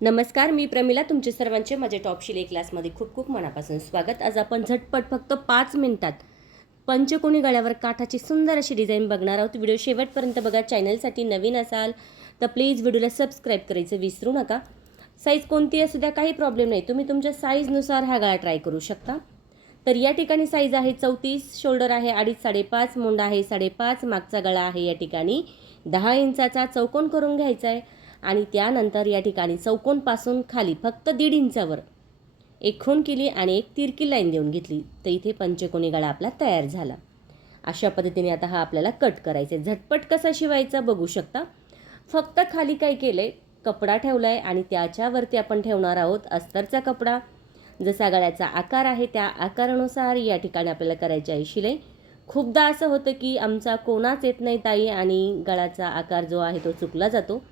नमस्कार मी प्रमिला तुमचे सर्वांचे माझ्या टॉप एक क्लासमध्ये खूप खूप मनापासून स्वागत. आज आपण झटपट फक्त पाच मिनिटात पंचकोणी गळ्यावर काठाची सुंदर अशी डिझाईन बघणार आहोत. व्हिडिओ शेवटपर्यंत बघा चॅनलसाठी नवीन असाल तर प्लीज व्हिडिओला सबस्क्राईब करायचं विसरू नका. साईज कोणती असू द्या काही प्रॉब्लेम नाही. तुम्ही तुमच्या साईजनुसार हा गळा ट्राय करू शकता. तर या ठिकाणी साईज आहे चौतीस शोल्डर आहे अडीच साडेपाच मुंडा आहे साडेपाच मागचा गळा आहे या ठिकाणी दहा इंचाचा. चौकोन करून घ्यायचा आहे आणि त्यानंतर या ठिकाणी चौकोनपासून खाली फक्त दीड इंचावर एक खूण केली आणि एक तिरकी लाईन देऊन घेतली. तर इथे पंचकोनी गळा आपला तयार झाला. अशा पद्धतीने आता हा आपल्याला कट करायचा आहे. झटपट कसा शिवायचा बघू शकता. फक्त खाली काय केलं आहे कपडा ठेवला आहे आणि त्याच्यावरती आपण ठेवणार आहोत अस्तरचा कपडा. जसा गळ्याचा आकार आहे त्या आकारानुसार या ठिकाणी आपल्याला करायची आहे शिलाई. खूपदा असं होतं की आमचा कोणाच येत नाही ताई आणि गळाचा आकार जो आहे तो चुकला जातो.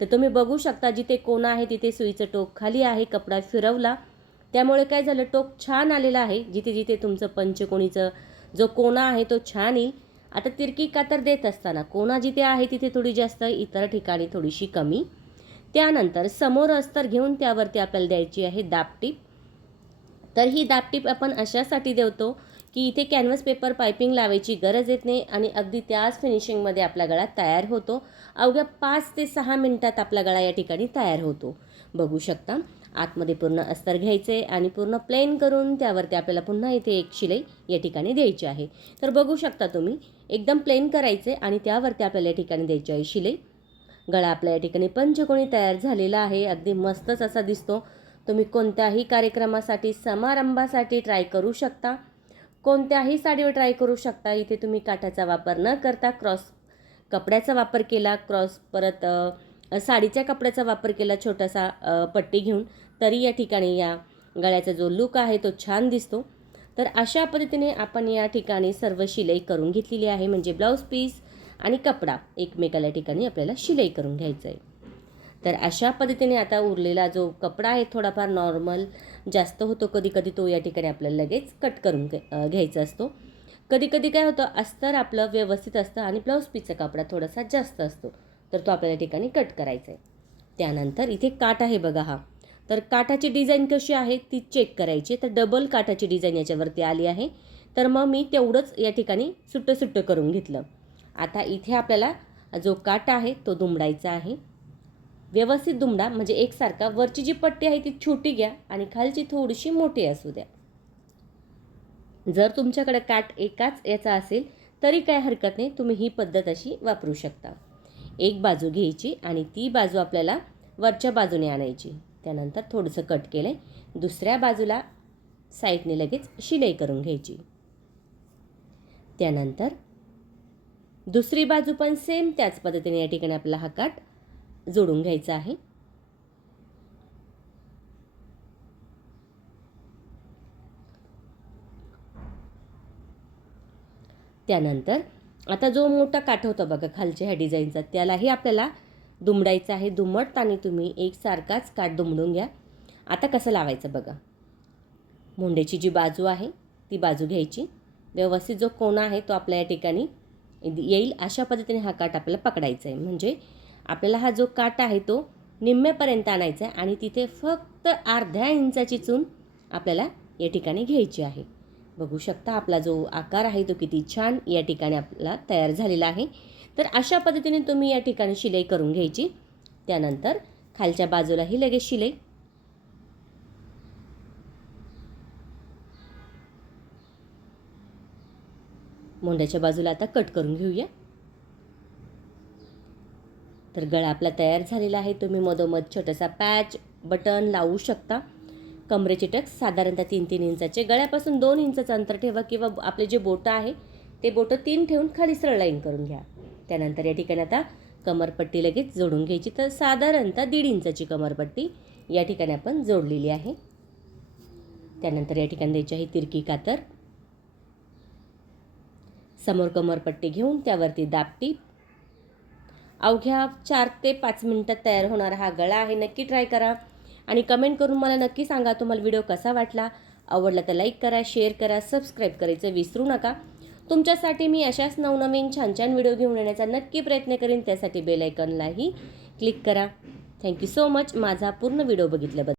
तर तुम्ही बघू शकता जिथे कोणा आहे तिथे सुईचं टोक खाली आहे कपडा फिरवला. त्यामुळे काय झालं टोक छान आलेलं आहे. जिथे जिथे तुमचं पंचकोणीचं जो कोणा आहे तो छान येईल. आता तिरकी कातर देत असताना कोणा जिथे आहे तिथे थोडी जास्त इतर ठिकाणी थोडीशी कमी. त्यानंतर समोर अस्तर घेऊन त्यावरती आपल्याला द्यायची आहे दापटीप तर ही दापटीप आपण अशासाठी देवतो की इथे कॅनव्हस पेपर पायपिंग लावायची गरज येत नाही आणि अगदी त्याच फिनिशिंगमध्ये आपला गळा तयार होतो. अवघ्या पाच ते सहा मिनटात आपला गळा या ठिकाणी तयार होतो. बघू शकता आतमध्ये पूर्ण अस्तर घ्यायचे आणि पूर्ण प्लेन करून त्यावरती आपल्याला पुन्हा इथे एक शिलाई या ठिकाणी द्यायची आहे. तर बघू शकता तुम्ही एकदम प्लेन करायचे आणि त्यावरती आपल्याला या ठिकाणी द्यायची आहे शिलाई. गळा आपल्या या ठिकाणी पंचकोणी तयार झालेला आहे. अगदी मस्तच असा दिसतो. तुम्ही कोणत्याही कार्यक्रमासाठी समारंभासाठी ट्राय करू शकता. कोणत्याही साडीवर ट्राय करू शकता. इथे तुम्ही काठाचा वापर न करता क्रॉस कपड्याचा वापर केला क्रॉस परत साडीच्या कपड्याचा वापर केला छोटासा पट्टी घेऊन तरी या ठिकाणी या गळ्याचा जो लुक आहे तो छान दिसतो. तर अशा पद्धतीने आपण या ठिकाणी सर्व शिलाई करून घेतलेली आहे. म्हणजे ब्लाऊज पीस आणि कपडा एकमेकाला ठिकाणी आपल्याला शिलाई करून घ्यायचं आहे तर अशा पद्धतीने आता उरलेला जो कपडा आहे थोडाफार नॉर्मल जास्त होतो कधी कधी तो या ठिकाणी आपल्याला लगेच कट करून घे- घ्यायचा असतो. कधी कधी काय होतं अस्तर आपलं व्यवस्थित असतं आणि ब्लाऊज पीसचा कपडा थोडासा जास्त असतो तर तो आपल्याला या ठिकाणी कट करायचा आहे त्यानंतर इथे काठ आहे बघा हा. तर काठाची डिझाईन कशी आहे ती चेक करायची तर डबल काठाची डिझाईन याच्यावरती आली आहे. तर मग मी तेवढंच या ठिकाणी सुट्टं सुट्टं करून घेतलं. आता इथे आपल्याला जो काटा आहे तो दुमडायचा आहे. व्यवस्थित दुमडा म्हणजे एकसारखा. वरची जी पट्टी आहे ती छोटी घ्या आणि खालची थोडीशी मोठी असू द्या. जर तुमच्याकडे काठ एकाच याचा असेल तरी काय हरकत नाही. तुम्ही ही पद्धत अशी वापरू शकता. एक बाजू घ्यायची आणि ती बाजू आपल्याला वरच्या बाजूने आणायची. त्यानंतर थोडंसं कट केलं आहे दुसऱ्या बाजूला साईडने लगेच शिलाई करून घ्यायची. त्यानंतर दुसरी बाजू पण सेम त्याच पद्धतीने या ठिकाणी आपला हा काठ जोडून घ्यायचं आहे. त्यानंतर आता जो मोठा काठ होता बघा खालच्या ह्या डिझाईनचा त्यालाही आपल्याला दुमडायचं आहे. दुमडताना तुम्ही एकसारखाच काठ दुमडून घ्या. आता कसं लावायचं बघा? मुंड्याची जी बाजू आहे ती बाजू घ्यायची. व्यवस्थित जो कोणा आहे तो आपल्या या ठिकाणी येईल. अशा पद्धतीने हा काठ आपल्याला पकडायचा आहे. म्हणजे आपल्याला हा जो काटा आहे तो निम्म्यापर्यंत आणायचा आहे आणि तिथे फक्त अर्ध्या इंचाची चून आपल्याला या ठिकाणी घ्यायची आहे. बघू शकता आपला जो आकार आहे तो किती छान या ठिकाणी आपला तयार झालेला आहे. तर अशा पद्धतीने तुम्ही या ठिकाणी शिलाई करून घ्यायची. त्यानंतर खालच्या बाजूलाही लगेच शिलाई. मोंड्याच्या बाजूला आता कट करून घेऊया. तर गळा आपला तयार झालेला आहे. तुम्ही मधोमध छोटासा पॅच बटन लावू शकता. कमरेचे टक्स साधारणतः तीन तीन इंचाचे. गळ्यापासून दोन इंचाचं अंतर ठेवा किंवा आपले जे बोटं आहे ते बोटं तीन ठेवून खाली सरळ लाईन करून घ्या. त्यानंतर या ठिकाणी आता कमरपट्टी लगेच जोडून घ्यायची. तर साधारणतः दीड इंचाची कमरपट्टी या ठिकाणी आपण जोडलेली आहे. त्यानंतर या ठिकाणी द्यायची आहे तिरकी कातर. समोर कमरपट्टी घेऊन त्यावरती दापटी अवघ्या चार ते पाच मिनटात तयार होणारा हा गळा आहे. नक्की ट्राय करा आणि कमेंट करून मला नक्की सांगा तुम्हाला व्हिडिओ कसा वाटला. आवडला तर लाईक करा शेअर करा सबस्क्राईब करायचं विसरू नका. तुमच्यासाठी मी अशाच नवनवीन छान छान व्हिडिओ घेऊन येण्याचा नक्की प्रयत्न करीन. त्यासाठी बेलायकनलाही क्लिक करा. थँक्यू सो मच माझा पूर्ण व्हिडिओ बघितल्याबद्दल.